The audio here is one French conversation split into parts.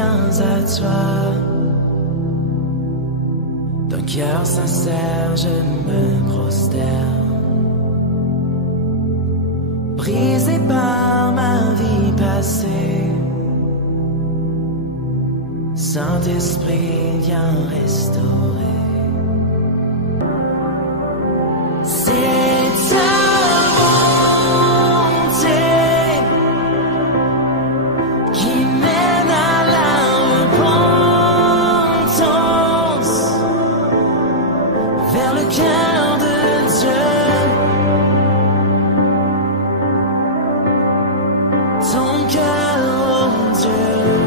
viens à toi. D'un cœur sincère, je me prosterne. Brisé par ma vie passée, Saint-Esprit, viens restaurer. C'est ta bonté qui mène à la repentance, vers le cœur de Dieu. Ton cœur, oh Dieu.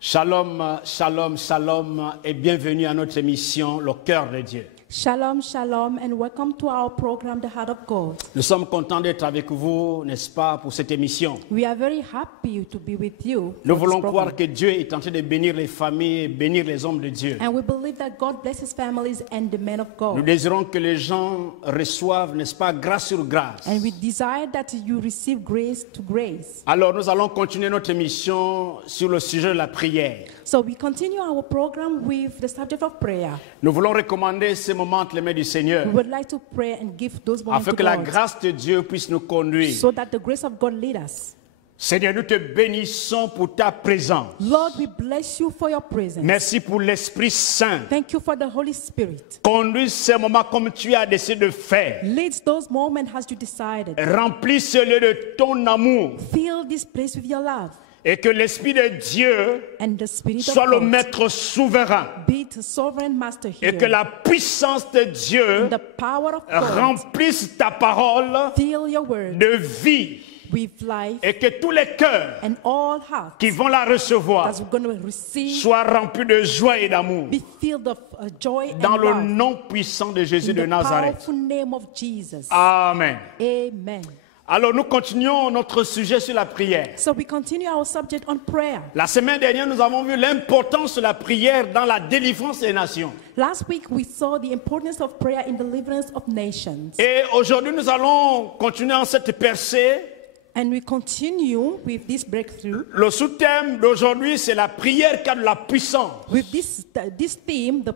Shalom, shalom, shalom et bienvenue à notre émission Le Cœur de Dieu. Shalom, shalom, and welcome to our program, The Heart of God. Nous sommes contents d'être avec vous, n'est-ce pas, pour cette émission. We are very happy to be with you. Nous for voulons this program. croire que Dieu est en train de bénir les familles et bénir les hommes de Dieu. And we believe that God blesses families and the men of Nous God. désirons que les gens reçoivent, n'est-ce pas, grâce sur grâce. And we desire that you receive grace to grace. Alors nous allons continuer notre émission sur le sujet de la prière. So we continue our program with the subject of prayer. Nous voulons recommander ces moments entre les mains du Seigneur We would like to pray and give those moments afin to que la God grâce de Dieu puisse nous conduire. so that the grace of God lead us. Seigneur, nous te bénissons pour ta présence. Lord, we bless you for your presence. Merci pour l'Esprit Saint. Thank you for the Holy Spirit. Conduis ces moments comme tu as décidé de faire. Lead those moments as you decided. Remplis ce lieu de ton amour. Fill this place with your love. Et que l'Esprit de Dieu And the Spirit of soit le God maître souverain. be the sovereign master here. Et que la puissance de Dieu And the power of God remplisse ta parole fill your word de vie. with life, Et que tous les cœurs and all hearts qui vont la recevoir that's going to receive soient remplis de joie et d'amour. be filled of joy Dans and le love. nom puissant de Jésus In de the Nazareth. powerful name of Jesus. Amen. Amen. Alors nous continuons notre sujet sur la prière. So we continue our subject on prayer. La semaine dernière, nous avons vu l'importance de la prière dans la délivrance des nations. Last week we saw the importance of prayer in deliverance of nations. Et aujourd'hui, nous allons continuer en cette percée. And we continue with this breakthrough. Le sous-thème d'aujourd'hui, c'est la prière qui a de la puissance. With this theme, the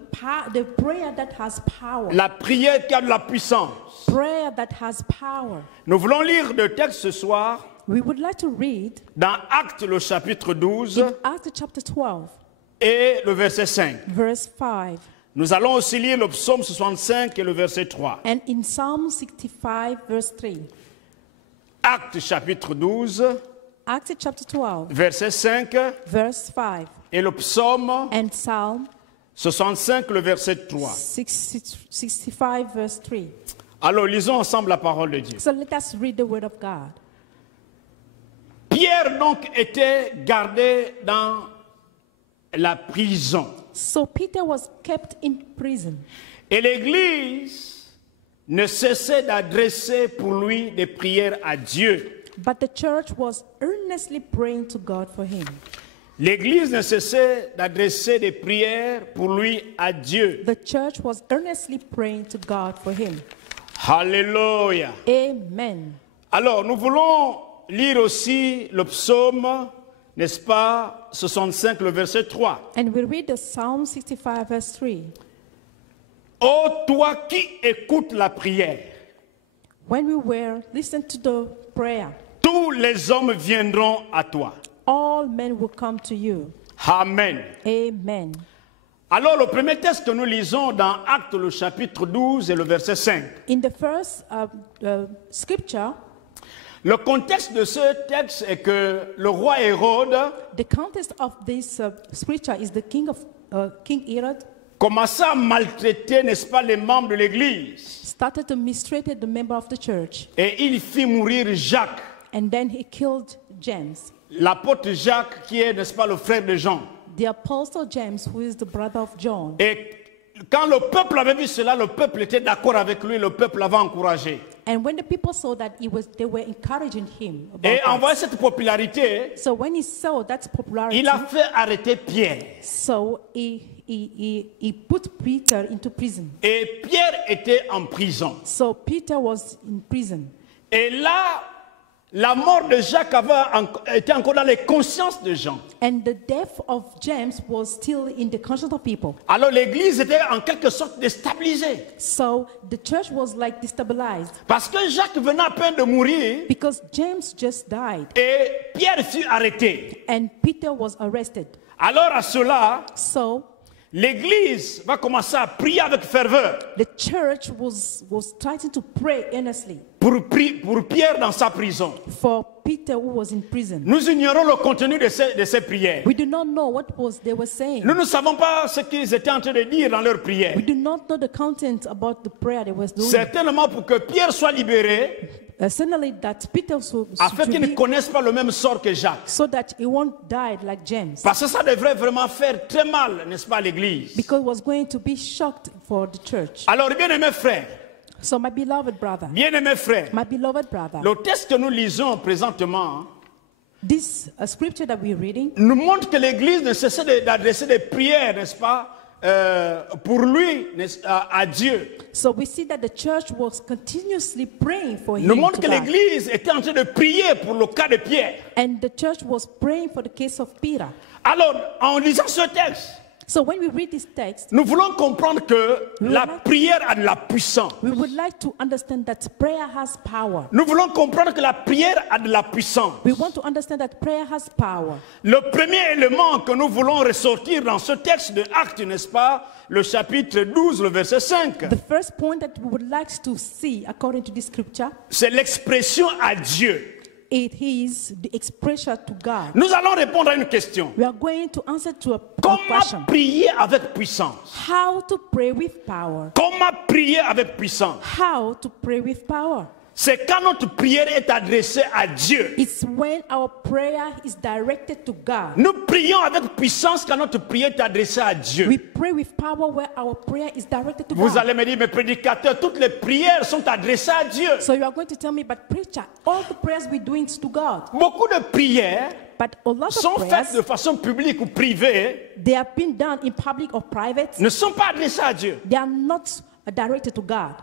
prayer that has power. La prière qui a de la puissance. Prayer that has power. Nous voulons lire le texte ce soir We would like to read dans Actes, le chapitre 12 in Acts chapter 12, et le verset 5. verse 5, Nous allons aussi lire le psaume 65 et le verset 3. and in Psalm 65, verse 3. Actes, chapitre 12, Acts chapter 12, verset 5 verse 5, et le psaume and Psalm 65, le verset 3. 65, verse 3. Alors, lisons ensemble la parole de Dieu. So let us read the word of God. Pierre donc était gardé dans la prison. So Peter was kept in prison, Et l'Église ne cessait d'adresser pour lui des prières à Dieu. but the church was earnestly praying to God for him. L'Église ne cessait d'adresser des prières pour lui à Dieu. The church was earnestly praying to God for him. Alléluia. Amen. Alors, nous voulons lire aussi le psaume, n'est-ce pas, 65, le verset 3. And we read the Psalm 65, verse 3. Ô toi qui écoutes la prière, When we were listening to the prayer, tous les hommes viendront à toi. all men will come to you. Amen. Amen. Alors, le premier texte que nous lisons dans Actes, le chapitre 12 et le verset 5. In the first scripture, Le contexte de ce texte est que le roi Hérode the context of this scripture is the King Herod commençait à maltraiter, n'est-ce pas, les membres de l'Église. started to mistreat the member of the church, Et il fit mourir Jacques, and then he killed James, l'apôtre Jacques, qui est, n'est-ce pas, le frère de Jean. the apostle James, who is the brother of John. Et quand le peuple avait vu cela, le peuple était d'accord avec lui, le peuple l'avait encouragé. And when the people saw that they were encouraging him about Et en that. voyant cette popularité, So when he saw that popularity, il a fait arrêter Pierre. so he put Peter into prison. Et Pierre était en prison. So Peter was in prison. Et là, la mort de Jacques était encore dans les consciences de gens. And the death of James was still in the conscience of people. Alors l'église était en quelque sorte déstabilisée. So the church was like destabilized Parce que Jacques venait à peine de mourir because James just died et Pierre fut arrêté. and Peter was arrested. Alors à cela, So l'église va commencer à prier avec ferveur the church was trying to pray earnestly pour Pierre dans sa prison. for Peter who was in prison. Nous ignorons le contenu de ces prières. We do not know what they were saying. Nous ne savons pas ce qu'ils étaient en train de dire dans leurs prières. We do not know the content about the prayer they was doing. Certainement pour que Pierre soit libéré, Certainly that Peter should afin qu'il ne be, connaisse pas le même sort que Jacques. so that he won't die like James. Parce que ça devrait vraiment faire très mal, n'est-ce pas, à l'église. Because it was going to be shocked for the church. Alors, bien-aimés frères, So my beloved brother, bien-aimés frères, my beloved brother, le texte que nous lisons présentement this scripture that we're reading nous montre que l'église ne cessait d'adresser des prières, n'est-ce pas, pour lui, à Dieu. so we see that the church was continuously praying for Nous him montre to que God. l'église était en train de prier pour le cas de Pierre. And the church was praying for the case of Peter. Alors, en lisant ce texte, So when we read this text, nous voulons comprendre que la prière a de la puissance. we would like to understand that prayer has power. Nous voulons comprendre que la prière a de la puissance. We want to understand that prayer has power. Le premier élément que nous voulons ressortir dans ce texte de Actes, n'est-ce pas, le chapitre 12, le verset 5, The first point that we would like to see according to this scripture, c'est l'expression à Dieu. it is the expression to God. Nous allons répondre à une question. We are going to answer to a Comment question. prier avec puissance? How to pray with power. Comment prier avec puissance? How to pray with power. C'est quand notre prière est adressée à Dieu. It's when our prayer is directed to God. Nous prions avec puissance quand notre prière est adressée à Dieu. We pray with power where our prayer is directed to Vous God. allez me dire, mes prédicateurs, toutes les prières sont adressées à Dieu. So you are going to tell me, but preacher, all the prayers we're doing is to God. Beaucoup de prières But a lot sont of faites de prayers, façon publique ou privée, they have been done in public or private. ne sont pas adressées à Dieu. They are not directed to God.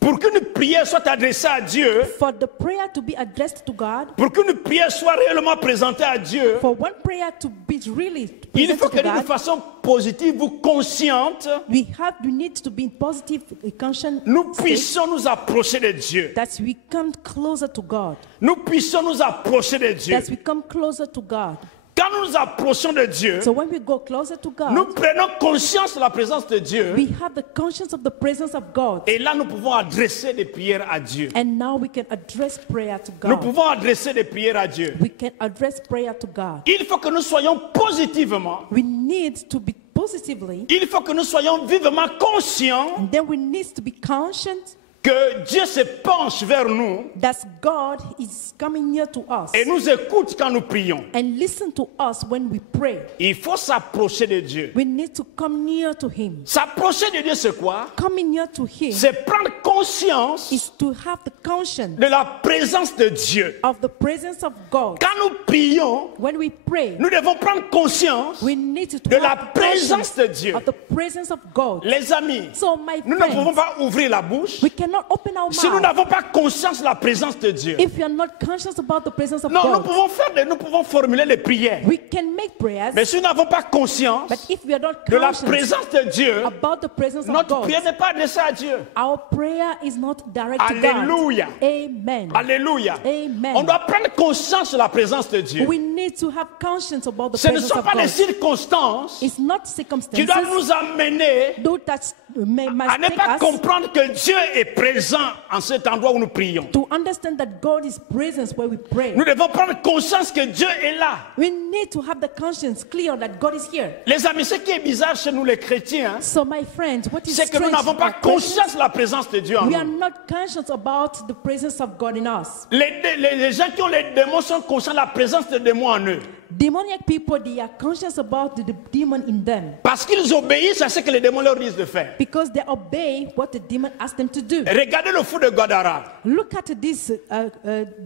Pour qu'une prière soit adressée à Dieu, For the prayer to be addressed to God, pour qu'une prière soit réellement présentée à Dieu, for one prayer to be really il faut presented que to d'une God, façon positive ou consciente, we need to be in positive conscience nous state, puissions nous approcher de Dieu. that we come closer to God. Nous puissions nous approcher de Dieu. That we come closer to God. Quand nous nous approchons de Dieu, So when we go closer to nous God, prenons conscience de la présence de Dieu. we have the conscience of the presence of God. Et là, nous pouvons adresser des prières à Dieu. And now we can address prayer to Nous God. pouvons adresser des prières à Dieu. We can address prayer to God. Il faut que nous soyons positivement, We need to be positively, il faut que nous soyons vivement conscients and then we need to be conscious que Dieu se penche vers nous that God is coming near to us et nous écoute quand nous prions. and listen to us when we pray. Il faut s'approcher de Dieu. We need to come near to Him. S'approcher de Dieu, c'est quoi? Coming near to Him C'est prendre conscience is to have the conscience de la présence de Dieu. of the presence of God. Quand nous prions, When we pray, nous devons prendre conscience we need to de la have the présence conscience de Dieu. of the presence of God. Les amis, So my nous ne pouvons friends, pas ouvrir la bouche we cannot open our si nous mouth n'avons pas conscience de la présence de Dieu. if we are not conscious about the presence of Non, nous God. pouvons formuler les prières. We can make prayers, Mais si nous n'avons pas conscience but if we are not de la conscious présence de Dieu, about the presence of notre God, prière n'est pas adressée à Dieu. our prayer is not direct to Alléluia. God. Amen. Alléluia. Amen. On doit prendre conscience de la présence de Dieu. We need to have conscience about the Ce ne presence sont of pas les God. circonstances It's not qui circumstances doivent nous amener though that may à ne mistake pas us comprendre que Dieu est présent en cet endroit où nous prions. to understand that God is present where we pray. Nous devons prendre conscience que Dieu est là. We need to have the conscience clear that God is here. Les amis, ce qui est bizarre chez nous les chrétiens, So my friends, what is c'est que nous strange n'avons pas about Christians, conscience de la présence de Dieu en we are nous. not conscious about the presence of God in us. Les gens qui ont les démons sont conscients de la présence des démons en eux. Demoniac people, they are conscious about the demon in them Parce qu'ils obéissent à ce que les démons leur disent de faire. because they obey what the demon asks them to do. Regardez le fou de Gadara. Look at this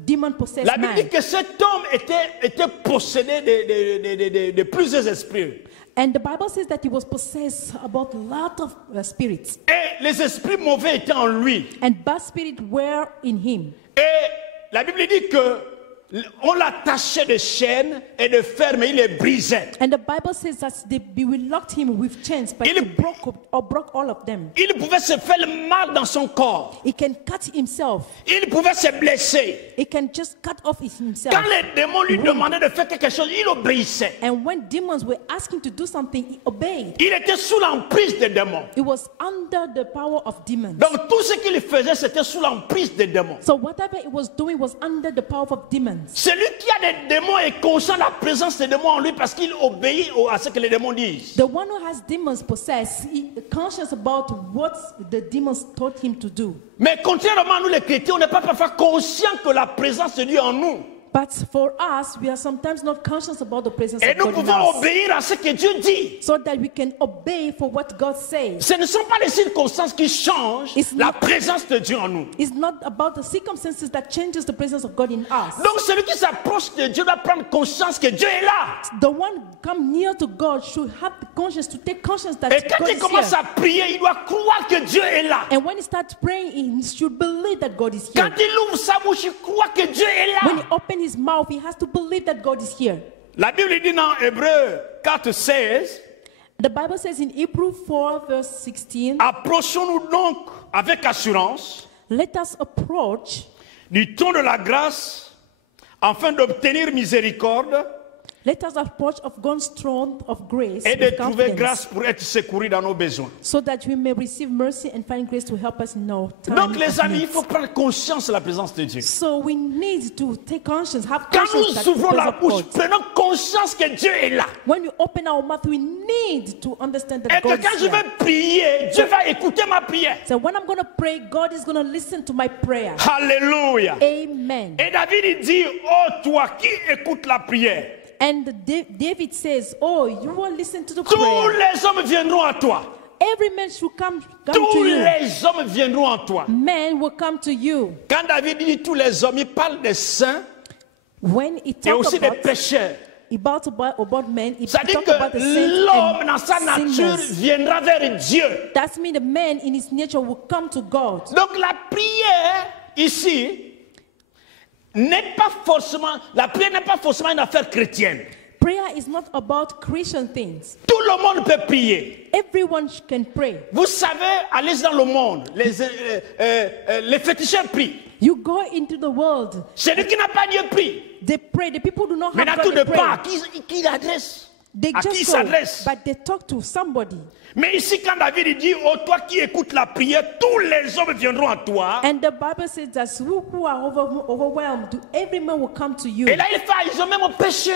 demon-possessed La Bible dit man. que cet homme était possédé de plusieurs esprits. And the Bible says that he was possessed about a lot of spirits. Et les esprits mauvais étaient en lui. And bad spirits were in him. Et la Bible dit que on l'attachait de chaînes et de fer, mais il les brisait. And the Bible says that we locked him with chains, but Il- he broke all of them. Il pouvait se faire le mal dans son corps. He can cut himself. Il pouvait se blesser. He can just cut off himself. Quand les démons lui demandaient de faire quelque chose, il obéissait. And when demons were asking to do something, he obeyed. Il était sous l'emprise des démons. He was under the power of demons. Donc tout ce qu'il faisait, c'était sous l'emprise des démons. So whatever he was doing was under the power of demons. Celui qui a des démons est conscient de la présence des démons en lui parce qu'il obéit à ce que les démons disent. The one who has demons possessed, he conscious about what the demons taught him to do. Mais contrairement à nous les chrétiens, on n'est pas parfois conscient que la présence de Dieu en nous. But for us, we are sometimes not conscious about the presence Et of nous God in pouvons us, obéir à ce que Dieu dit. so that we can obey for what God says. Ce ne sont pas les circonstances qui changent It's la not- présence de Dieu en nous. It's not about the circumstances that changes the presence of God in us. Donc celui qui s'approche de Dieu doit prendre conscience que Dieu est là. The one come near to God should have the conscience to take conscience that Et quand God il is commence here. à prier, il doit croire que Dieu est là. And when he starts praying, he should believe that God is Quand here. il ouvre sa bouche, il croit que Dieu est When là. he opens his mouth, he has to believe that God is here. La Bible dit dans Hébreux 4:16, The Bible says in Hebrews 4 verse 16, approchons-nous donc avec assurance let us approach, du trône de la grâce afin d'obtenir miséricorde let us approach of God's throne of grace et de with trouver confidence, grâce pour être secouru dans nos besoins. so that we may receive mercy and find grace to help us in our time Donc les of amis, il need. faut prendre conscience de la présence de Dieu. So we need to take conscience, have Quand conscience that nous ouvrons the la presence bouche, of God. prenons conscience que Dieu est là. When we open our mouth, we need to understand Et that que God quand is je here. vais prier, Dieu va écouter ma prière. So when I'm going to pray, God is going to listen to my prayer. Alléluia. Amen. Et David il dit, oh toi qui écoutes la prière, And David says, oh, you will listen to the tous prayer. les hommes viendront à toi. Every man should come to Tous you. les hommes viendront à toi. Men will come to you. Quand David dit tous les hommes, il parle des saints When he et talks aussi des about pécheurs. men, he Ça dit talks que about the saints l'homme dans sa and nature sinners. viendra vers Dieu. That means the man in his nature will come to God. Donc la prière ici n'est pas forcément, la prière n'est pas forcément une affaire chrétienne. Prayer is not about Christian things. Tout le monde peut prier. Everyone can pray. Vous savez, allez dans le monde, les féticheurs prient. You go into the world, Celui qui n'a pas Dieu prie. they pray. The people do not Maintenant, have tout God, they dépend à pray. qui il adresse. They À qui il just go, s'adresse. but they talk to somebody. Mais ici, quand David dit, oh toi qui écoutes la prière, tous les hommes viendront à toi. And the Bible says that who are overwhelmed, every man will come to you. Et là, il fait, ils ont même aux pécheurs.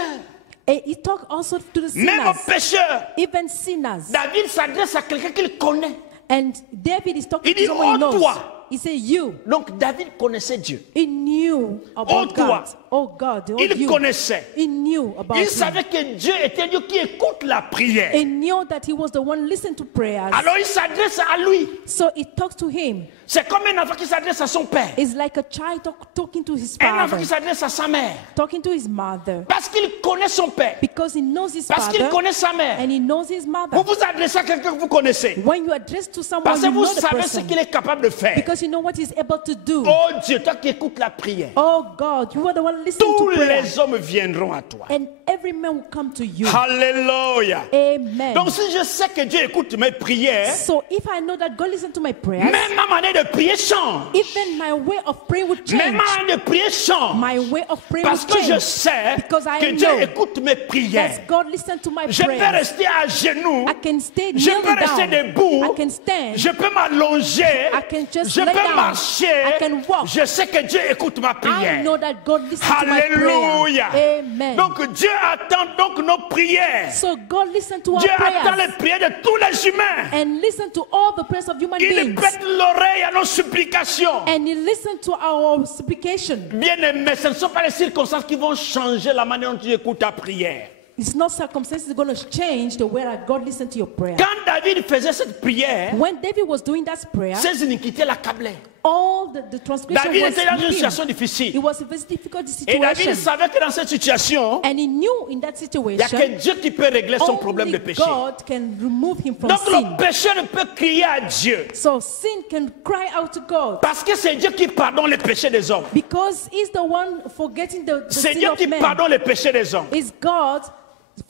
And he talk also to the Même aux sinners, pécheurs. even sinners. David s'adresse à quelqu'un qu'il connaît. And David is talking Il dit, to someone he oh knows. toi. He said, you. Donc David connaissait Dieu. He knew about Oh, God. toi. Oh God. Oh, Il you. connaissait. He knew about Il him. savait que Dieu était un Dieu qui écoute la prière. He knew that he was the one listening to prayers. Alors il s'adresse à lui. So he talks to him. C'est comme un enfant qui s'adresse à son père. It's like a child talking to his Un enfant father, qui s'adresse à sa mère. talking to his mother, Parce qu'il connaît son père. because he knows his Parce qu'il father connaît sa mère. and he knows his Vous mother. vous adressez à quelqu'un que vous connaissez. When you address to someone, Parce que you vous know the savez ce person, qu'il est capable de faire. because you know what he's able to do. Oh Dieu, toi qui écoutes la prière. Oh God, you are the one listening Tous to prayer, les hommes viendront à toi. and every man will come to you. Alléluia. Amen. Donc si je sais que Dieu écoute mes prières, So if I know that God listens to my prayers, même ma manière de prier change. even my way of praying will Même change. ma manière de prier change. My way of praying Parce will que je change. sais Because I que Dieu know écoute mes prières. That God listens to my Je peux prayers. rester à genoux. I can stay Je kneeling peux rester down. debout. I can stand. Je peux m'allonger. I can just Je lay peux down. marcher. I can walk. Je sais que Dieu écoute ma I prière. know that God listens to my Alléluia. prayer. Amen. Donc Dieu attend donc nos prières. So God listens to our Dieu attend prayers les prières de tous les humains. and listen to all the prayers of human Il beings. prête l'oreille à nos supplications. And he listens to our supplication. Bien-aimés, ce ne sont pas les circonstances qui vont changer la manière dont tu écoutes ta prière. It's not circumstances going to change the way that God listens to your prayer. Quand David faisait cette prière, When David was doing that prayer, ses iniquités l'accablaient. all the transgression David was était dans une with him. situation It difficile. was a very difficult Et David situation. savait que dans cette situation, And he knew in that il n'y a situation, que Dieu qui peut régler son problème de only péché. God can remove him from Donc sin. le péché ne peut crier à Dieu. So sin can cry out to God. Parce que c'est Dieu qui pardonne les péchés des hommes. Because he's the one forgetting the C'est sin Dieu of qui man. pardonne les péchés des hommes. Is God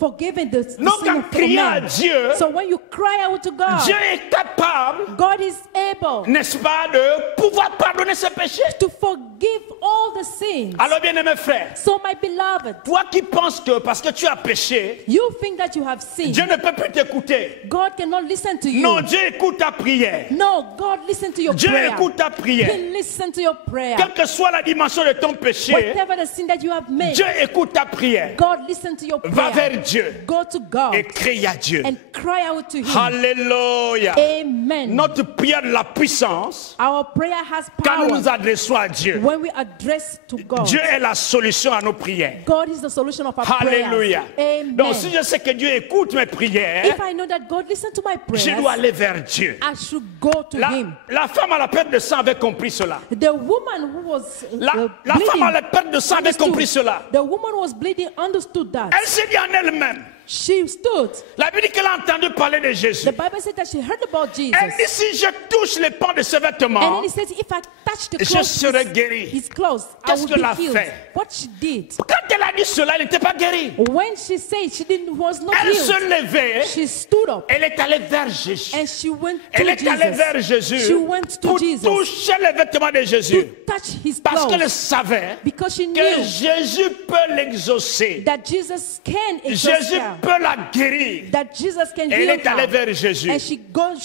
forgiving the Donc sin en of criant à man. Dieu, So when you cry out to God, Dieu est capable, God is able n'est-ce pas, de pouvoir pardonner ses péchés. to forgive all the sins. Alors bien aimé frère, So my beloved, toi qui penses que parce que tu as péché, you think that you have sinned. Dieu ne peut plus t'écouter. God cannot listen to you. Non, Dieu écoute ta prière. No, God listen to your Dieu prayer. écoute ta prière. He listen to your prayer. Quelle que soit la dimension de ton péché, Whatever the sin that you have made, Dieu écoute ta prière. God listen to your Va prayer. vers Dieu Go to God et crie à Dieu. and cry out to Him. Alléluia. Amen. Notre prière de la puissance, Our prayer has quand nous power nous adressons à Dieu, when we address to God. Dieu est la solution à nos prières. God is the solution of our Alléluia. prayers. Amen. Donc si je sais que Dieu écoute mes prières, If I know that God listens to my je prayers, dois aller vers Dieu. I should go to Him. La femme à la perte de sang avait compris cela. The woman who was La bleeding femme à la perte de sang avait compris cela. The woman who was bleeding understood that. Elle s'est dit en elle-même. She stood. La Bible dit qu'elle a entendu parler de Jésus. The Bible said that she heard about Jesus. Elle dit si je touche les pans de ses And vêtements, then he says, if I touch the je clothes, serai guéri. his clothes, I Qu'est-ce will qu'elle a be healed. fait? What she did. Quand elle a dit cela, elle n'était pas guérie. When she said she was not Elle se healed, levait, she stood up elle est allée vers Jésus. and she went Elle to est allée vers Jesus. Jésus She went to pour Jesus toucher les vêtements de Jésus. to touch his Parce qu'elle clothes savait because she que knew Jésus peut l'exaucer. that Jesus can exhaust Jésus her, peut la guérir. that Jesus can Elle heal est allée her. vers Jésus. And she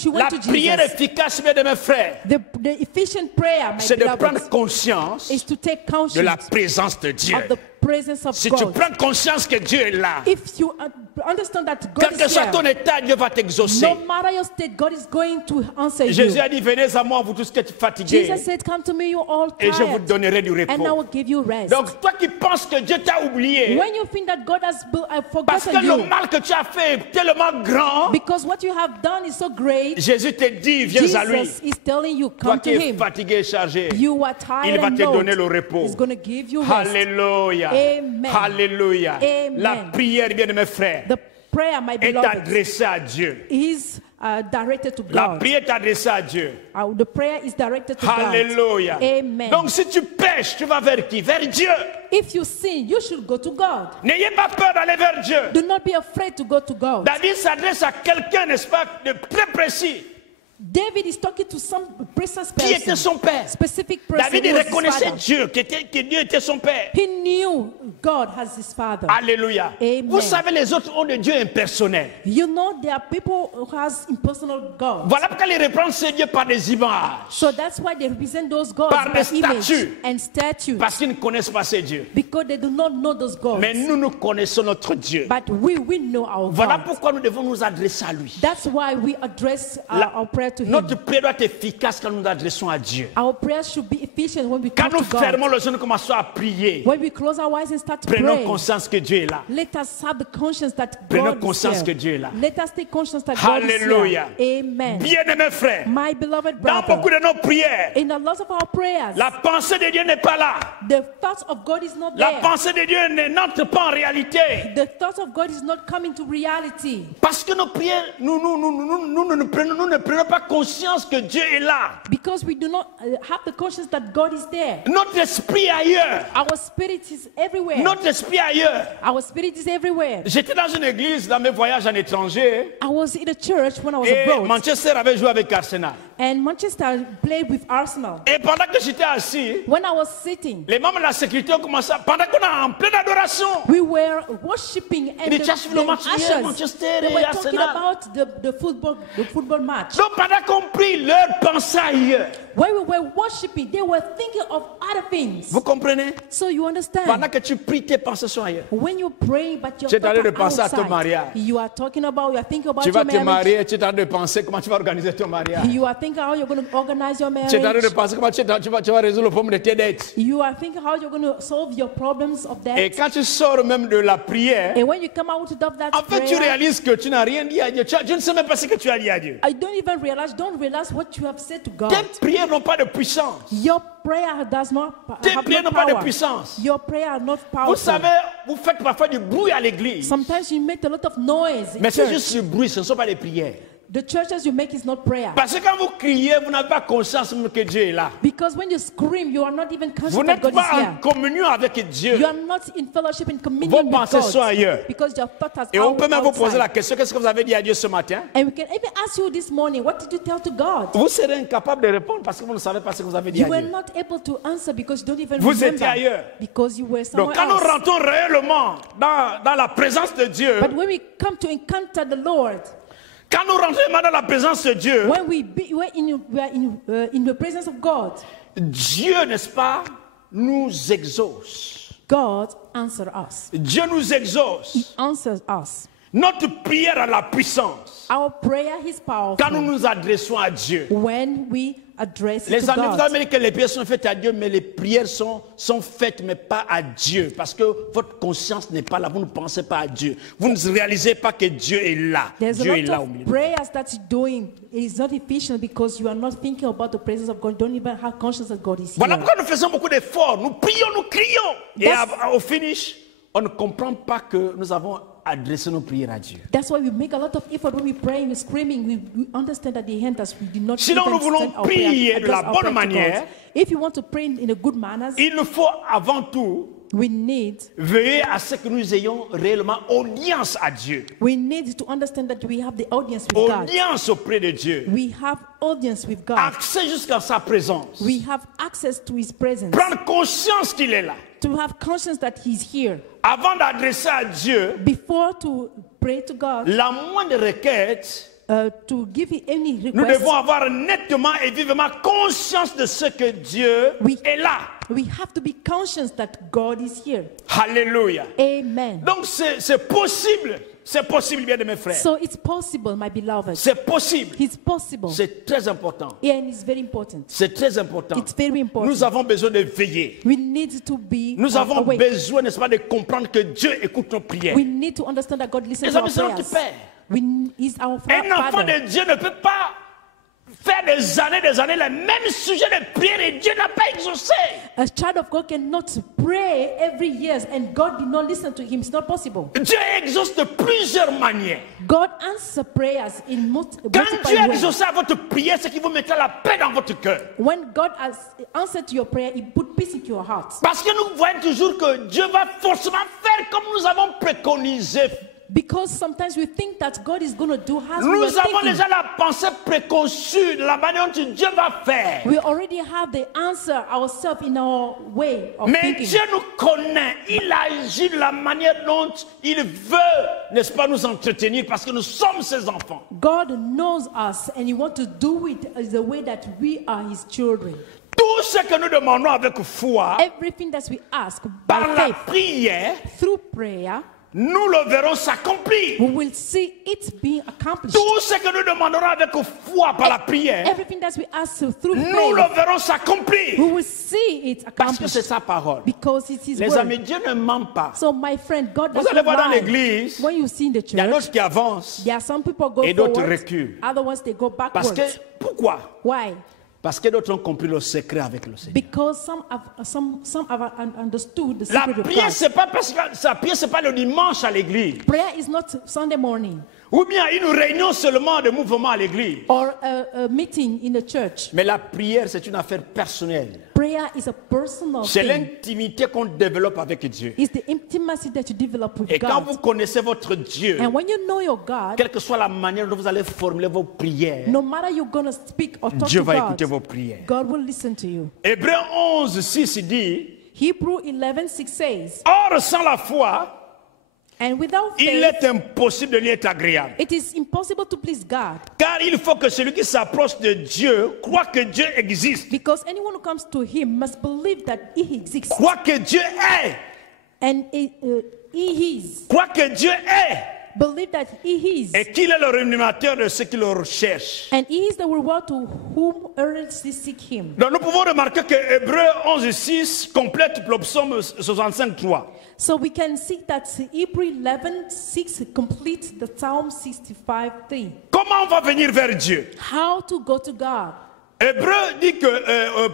went La to prière Jesus. efficace, mes mes frères, The efficient prayer, my c'est de beloved, prendre conscience is to take de la conscience présence de Dieu. of the presence of Si tu God. prends conscience que Dieu est là, If you understand that God quel que is soit here, ton état, Dieu va t'exaucer. no matter your state, God is going to answer Jésus you. a dit, venez à moi, vous tous qui êtes fatigués, Jesus said, come to me, you all et je vous tired, donnerai du and I repos. will give you rest. Donc, toi qui penses que Dieu t'a oublié, When you think that God has parce que forgotten le you, mal que tu as fait est tellement grand, because what you have done is so great, Jésus te dit, viens à lui. Jesus is telling you, Toi come qui to es Him. fatigué et chargé, You are tired il va and te donner le load. repos. He's going to give you rest. Alléluia. Amen. Alléluia. Amen. La prière, bien mes frères, The prayer, my est beloved, adressée à Dieu. is directed to La God. prière est adressée à Dieu. The prayer is directed to Alléluia. God. Amen. Donc si tu pêches, tu vas vers qui? Vers Dieu. If you sin, you should go to God. N'ayez pas peur d'aller vers Dieu. Do not be afraid to go to God. David s'adresse à quelqu'un, n'est-ce pas, de très précis. David is talking to some precise Qui était person, son père? specific person. David who was his reconnaissait father. Dieu, que Dieu était son père. He knew God as his father. Alléluia. Amen. Vous savez, les autres ont de Dieu impersonnel. You know, there are people who has impersonal gods. Voilà pourquoi ils reprennent ces dieux par des images. So that's why they represent those gods Par by des image statues. and statues. Parce qu'ils ne connaissent pas ces dieux. Because they do not know those gods. Mais nous connaissons notre Dieu. But we know our Voilà God. pourquoi nous devons nous adresser à lui. That's why we address our prayer to Him. Notre prière doit être efficace quand nous nous adressons à Dieu. Our prayers should be efficient when we Quand come nous to God. fermons les yeux, nous commençons à prier. When we close our eyes and start to Prenons pray, conscience que Dieu est là. let us have the conscience that Prenons God is conscience here. que Dieu est là. Let us take conscience that God Alléluia. is here. Amen. Bien-aimés frères, My beloved dans beaucoup brother, de nos prières, in a lot of our prayers, la pensée de Dieu n'est pas là. the thought of God is not La there. pensée de Dieu n'entre pas en réalité. The thought of God is not coming to reality. Parce que nos prières, nous ne prenons pas conscience que Dieu est là. Because we do not have the conscience that God is there. Notre esprit est ailleurs. Our spirit is everywhere. Notre esprit est ailleurs. Our spirit is everywhere. J'étais dans une église dans mes voyages en étranger I was in a church when I was et abroad, Manchester avait joué avec Arsenal. and Manchester played with Arsenal. Et pendant que j'étais assis, When I was sitting, les membres de la sécurité ont commencé, pendant qu'on est en pleine adoration, we were worshiping, and Il the, est just le match hier, ushers, Manchester they et were talking Arsenal. about the football match. donc pendant qu'on prie, leur pensée ailleurs. When we were worshiping, they were thinking of other things. Vous comprenez? So you understand? Pendant que tu pries, tes pensées sont ailleurs. When you pray, but your Tu es en train thoughts de are penser à ton outside. mariage. You are talking about, you are thinking about Tu vas your te marriage. marier, tu es en train de penser comment tu vas organiser ton mariage. You are thinking how you're going to organize your Tu es en train de marriage. penser comment tu vas résoudre le problème de tes dettes. You are thinking how you're going to solve your problems of Et that. quand tu sors même de la prière, And when you come out of that en fait, tu prayer, réalises que tu n'as rien dit à Dieu. Tu ne sais même pas ce que tu as dit à Dieu. I don't realize what you have said to God. Tes prières prières n'ont pas de puissance. Your prayer does not Tes have prières no n'ont pas de power. puissance. Your prayer are not Vous powerful. savez, vous faites parfois du bruit à l'église. Sometimes you make a lot of noise in Mais c'est church. juste du bruit, ce ne sont pas des prières. The churches you make is not prayer. Parce que quand vous criez, vous n'avez pas conscience même que Dieu est là. Because when you scream, you are not even conscious Vous that n'êtes God is pas en here. communion avec Dieu. You are not in fellowship and Vos communion with pensées sont God. ailleurs. Because your thought has Et on peut même vous poser outside. la question, qu'est-ce que vous avez dit à Dieu ce matin? And we can even ask you this morning, what did you tell to God? Vous serez incapable de répondre parce que vous ne savez pas ce que vous avez dit You à were Dieu. not able to answer because you don't even Vous remember. étiez ailleurs. Because you were Donc somewhere quand nous else. rentrons réellement dans la présence de Dieu, But when we come to encounter the Lord, quand nous rentrons vraiment dans la présence de Dieu, when we are in the presence of God, Dieu, n'est-ce pas, nous exauce. God answers us. Dieu nous exauce. He answers us. Notre prière a la puissance Our prayer is powerful quand nous nous adressons à Dieu. when we address Les to amis, vous God. avez dit que les prières sont faites à Dieu, mais les prières sont faites, mais pas à Dieu. Parce que votre conscience n'est pas là, vous ne pensez pas à Dieu. Vous ne réalisez pas que Dieu est là. There's a Dieu est lot là au of milieu. prayers that you're doing. It is not efficient because you are not thinking about the presence of God. You don't even have conscience that God is Voilà here. pourquoi nous faisons beaucoup d'efforts. Nous prions, nous crions. Et That's- au finish, on ne comprend pas que nous avons adressé nos prières à Dieu. That's why we make a lot of effort when we pray, we're screaming. We understand at the end that we did not Sinon, even nous voulons send our prayer, prier de la address our bonne prayer to manière. God. If you want to pray in a good manner, Il nous faut avant tout we need veiller à ce que nous ayons réellement audience à Dieu. to understand that we have the audience with God. Audience auprès de Dieu. We have audience with God. Accès jusqu'à sa présence. We have access to His presence. Prendre conscience qu'il est là. To have conscience that He's here. Avant d'adresser à Dieu Before to pray to God, la moindre requête, to give any nous request, devons avoir nettement et vivement conscience de ce que Dieu Oui. est là. we have to be conscious that God is here. Alléluia. Amen. Donc c'est possible. C'est possible, bien de mes frères. So it's possible, my beloved. C'est possible. It's possible. C'est très important. And it's very important. C'est très important. It's very important. Nous avons besoin de veiller. We need to be Nous avons awake. besoin, n'est-ce pas, de comprendre que Dieu écoute nos prières. We need to understand that God listens Les to our amis, c'est notre prayers. Père. He's our Un enfant Father. de Dieu ne peut pas faire des années, le même sujet de prière et Dieu n'a pas exaucé. A child of God cannot pray every year and God did not listen to him. It's not possible. Dieu exauce de plusieurs manières. God answers prayers in Quand multiple Dieu a ways. exaucé à votre prière, c'est qu'il vous mettra la paix dans votre cœur. When God has answered to your prayer, He put peace into your heart. Parce que nous voyons toujours que Dieu va forcément faire comme nous avons préconisé. Because sometimes we think that God is going to do as we were Nous avons thinking. déjà la pensée préconçue de la manière dont Dieu va faire. We already have the answer ourselves in our way of Mais thinking. Dieu nous connaît. Il agit de la manière dont il veut, n'est-ce pas, nous entretenir parce que nous sommes ses enfants. God knows us and He wants to do it the way that we are His children. Tout ce que nous demandons avec foi, Everything that we ask par by la faith, prière, through prayer, nous le verrons s'accomplir. we will see it being accomplished. Tout ce que nous demanderons avec foi par la prière, Everything that we ask through nous faith, le verrons s'accomplir. we will see it Parce que c'est accomplished sa parole. because it is Les word. amis, Dieu ne ment pas. So my friend, God Vous does allez not voir dans lie. l'église, When you see in the il y a church, d'autres qui avancent. there are some people go Et d'autres forward, reculent. other ones they go Parce backwards. que, pourquoi? Why? Parce que d'autres ont compris le secret avec le Seigneur. Because some have understood the La secret of prière, God. c'est pas parce que sa prière, c'est pas le dimanche à l'église. Prayer is not Sunday morning Ou bien une réunion seulement de mouvement à l'église. or a meeting in the church. Mais la prière, c'est une affaire personnelle. Prayer is a personal C'est thing. l'intimité qu'on développe avec Dieu. It's the intimacy that you develop with Et quand God. vous connaissez votre Dieu, And when you know your God, quelle que soit la manière dont vous allez formuler vos prières, no matter you're going to speak or talk Dieu to va God, écouter vos prières. God will listen to you. Hébreux 11, 6 dit, Hebrew 11:6 says, or sans la foi, and without il faith, est impossible de lui être agréable. it is impossible to please God. Car il faut que celui qui s'approche de Dieu croit que Dieu existe, Because anyone who comes to Him must believe that He exists. croit que Dieu est, And He is. croit que Dieu est, Believe that He is. et qu'il est le rémunérateur de ceux qui le recherchent. And He is the reward to whom earnestly seek Him. Donc nous pouvons remarquer que Hébreux 11, 6 complète le psaume 65, 3. So we can see that Hebrew 11:6 completes the Psalm 65:3. Comment on va venir vers Dieu? How to go to God? Hébreu dit que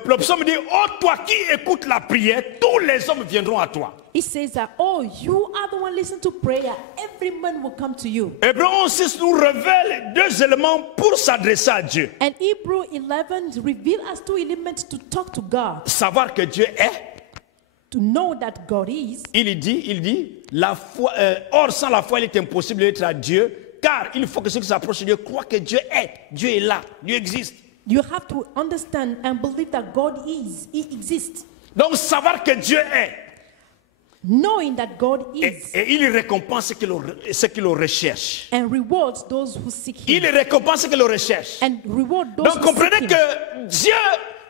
le psaume dit, oh toi qui écoutes la prière, tous les hommes viendront à toi. It says that, oh, you are the one listening to prayer. Every man will come to you. Hébreu 11:6 nous révèle deux éléments pour s'adresser à Dieu. And Hebrew 11 reveal us two elements to talk to God. Savoir que Dieu est. To know that God is. Il dit, la foi, or sans la foi il est impossible d'être à Dieu, car il faut que ceux qui s'approchent de Dieu croient que Dieu est là, Dieu existe. You have to understand and believe that God is, He exists. Donc savoir que Dieu est. Knowing that God is. Et il récompense ceux qui le recherchent. And rewards those who seek Him. Il récompense ceux qui le recherchent. And reward those Donc who comprenez seek Him. que Dieu,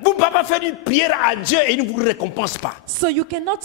vous ne pouvez pas faire une prière à Dieu et il ne vous récompense pas. So you cannot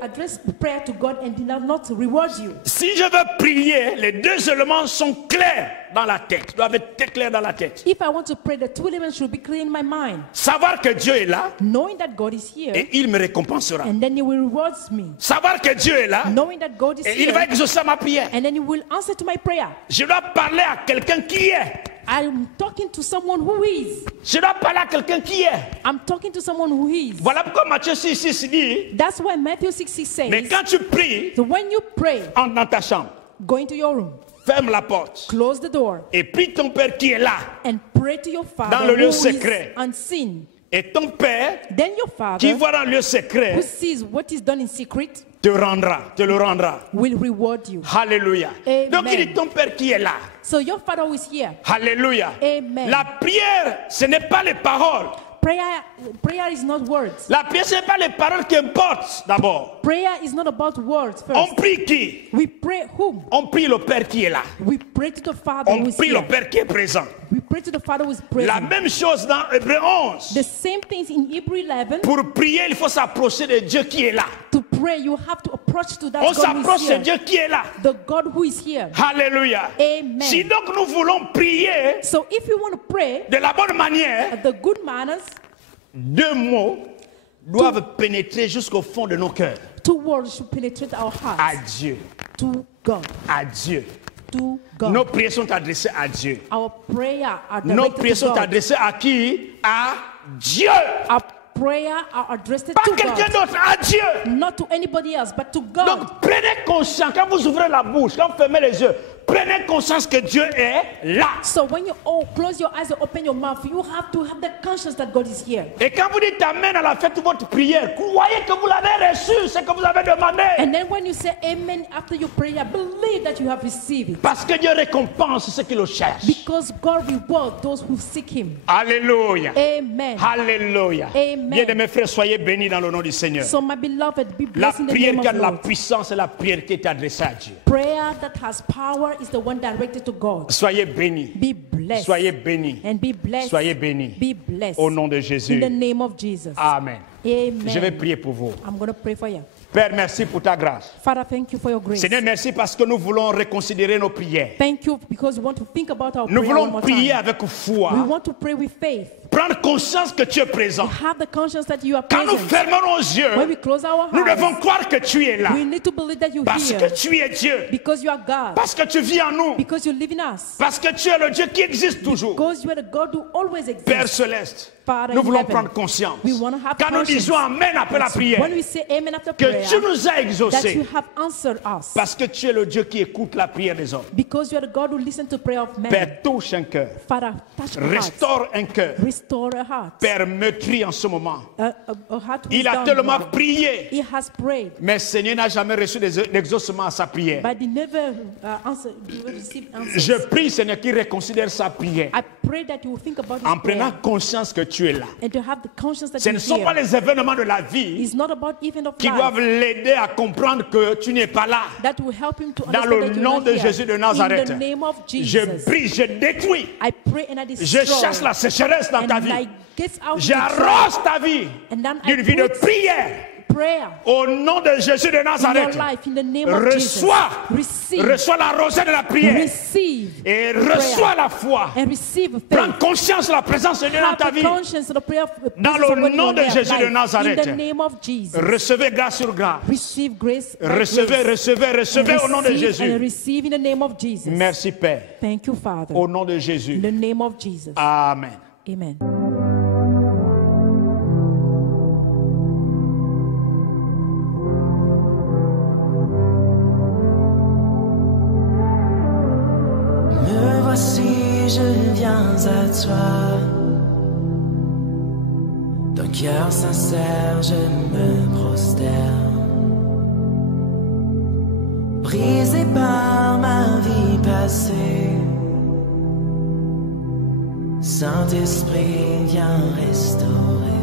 address prayer to God and He will not reward you. Si je veux prier, les deux éléments sont clairs dans la tête, doivent être clairs dans la tête. If I want to pray, the two elements should be clear in my mind. Savoir que Dieu est là, Knowing that God is here, et il me récompensera. and then He will reward me. Savoir que Dieu est là, Knowing that God is et il va here, exaucer ma prière. and then He will answer to my prayer. Je dois parler à quelqu'un qui est. I'm talking to someone who is. Je dois parler à quelqu'un qui est. I'm talking to someone who is. Voilà pourquoi Matthieu 6:6 dit, That's why Matthew 6:6 mais says, quand tu pries, so when you pray, entre dans ta chambre, go into your room, ferme la porte, close the door, et prie ton Père qui est là. and pray to your Dans Father le lieu who secret. is unseen. Et ton Père, Then your qui Father, voit dans le lieu who secret, sees what is done in secret, te le rendra. will reward you. Alléluia. Amen. Donc il dit ton Père qui est là. So your Father who is here. Alléluia. Amen. La prière, ce n'est pas les paroles. Prayer is not words. La prière, ce n'est pas les paroles qui importent d'abord. Prayer is not about words On first. prie qui? We pray whom? On prie le Père qui est là. We pray to the Father who On is prie le here. Père qui est présent. We pray to the Father who is La present. même chose dans Hébreu 11. The same things in Hebrew 11. Pour prier, il faut s'approcher de Dieu qui est là. To pray, you have to approach to that On God who s'approche is de here. Dieu qui est là. The God who is here. Alléluia. Amen. Si donc nous voulons prier So if you want to pray de la bonne manière, the good manners, deux mots doivent pénétrer jusqu'au fond de nos cœurs. two words should penetrate our hearts. À Dieu. To God. À Dieu. To God. Nos prières sont adressées à Dieu. Our prayer are Nos directed prières to sont God. adressées à qui? À Dieu. Our prayer are addressed Pas to quelqu'un God. d'autre, à Dieu. Not to anybody else, but to God. Donc prenez conscience, quand vous ouvrez la bouche, quand vous fermez les yeux, prenez conscience que Dieu est là. So when you close your eyes and open your mouth, you have to have the conscience that God is here. Et quand vous dites Amen à la fête de votre prière, croyez que vous l'avez reçu, ce que vous avez demandé. And then when you say amen after your prayer, believe that you have received it. Parce que Dieu récompense ceux qui le cherchent. Because God rewards those who seek Him. Alléluia. Amen. Alléluia. Amen. Bien de mes frères, soyez bénis dans le nom du Seigneur. So my beloved, be La blessed in the prière name qui a of de la Lord. puissance est la prière qui est adressée à Dieu. Prayer that has power is the one directed to God. Soyez bénis. Be blessed. Soyez bénis. And be blessed. Soyez bénis. Be blessed. Au nom de In Jésus. the name of Jesus. Amen. Amen. Je vais prier pour vous. I'm going to pray for you. Père, merci pour ta grâce. Father, thank you for your grace. Seigneur, merci parce que nous voulons reconsidérer nos prières. Thank you because we want to think about our Nous prayer one voulons more prier time. avec We foi. want to pray with faith. Prendre conscience que tu es présent. Have the conscience that you are Quand nous present. fermons nos yeux, When we close our nous devons eyes, croire que tu es là. we need to believe that you're Parce here. que tu es Dieu. Because you are God. Parce que tu vis en nous. Because you live in us. Parce que tu es le Dieu qui existe toujours. Because you are the God who always Père exists. céleste, Father nous in voulons heaven, prendre conscience. we want to have Quand nous conscience. disons Amen après la prière, When we say amen after que prayer, tu nous as that exaucés. you have answered us. Parce que tu es le Dieu qui écoute la prière des hommes. Because you are the God who listens to prayer of men. Père, touche un cœur. Father, touch a heart. Restaure un cœur. Restore a heart. Père, meurtris en ce moment. A heart who is Il a down. tellement prié. He has prayed, Mais Seigneur n'a jamais reçu d'exaucement à sa prière. but he never received answers. Je prie, Seigneur, qu'il reconsidère sa prière. I pray that you will think about En his prenant prayer conscience que tu es là. and to have the conscience that Ce ne you're sont pas here. les événements de la vie It's not about event of qui life doivent l'aider à comprendre que tu n'es pas là. that will help him to Dans understand le that you're nom not de here. Jésus de Nazareth, In the name of je Jesus, brise, je détruis, I pray and I je destroy chasse la sécheresse dans and ta vie. I get out the J'arrose ta vie And then I d'une vie de put prière. prayer Au nom de Jésus de in your Nazareth, life in the name of reçois, Jesus. reçois la rosée de la prière Receive et reçois la foi. and receive Prends faith. conscience de la présence de Dieu dans Have ta the vie. conscience of the prayer of the Dans presence le of God in nom your de life. Jésus de In Nazareth. the name of Jesus. Recevez grâce sur grâce. Receive grace. by Recevez, grace. recevez, recevez au nom de Receive and Jésus. receive in the name of Jesus. Merci Père. Thank you, Father. Au nom de In Jésus. the name of Jesus. Amen. Amen. voici, je viens à toi. D'un cœur sincère, je me prosterne. Brisé par ma vie passée, Saint-Esprit, viens restaurer.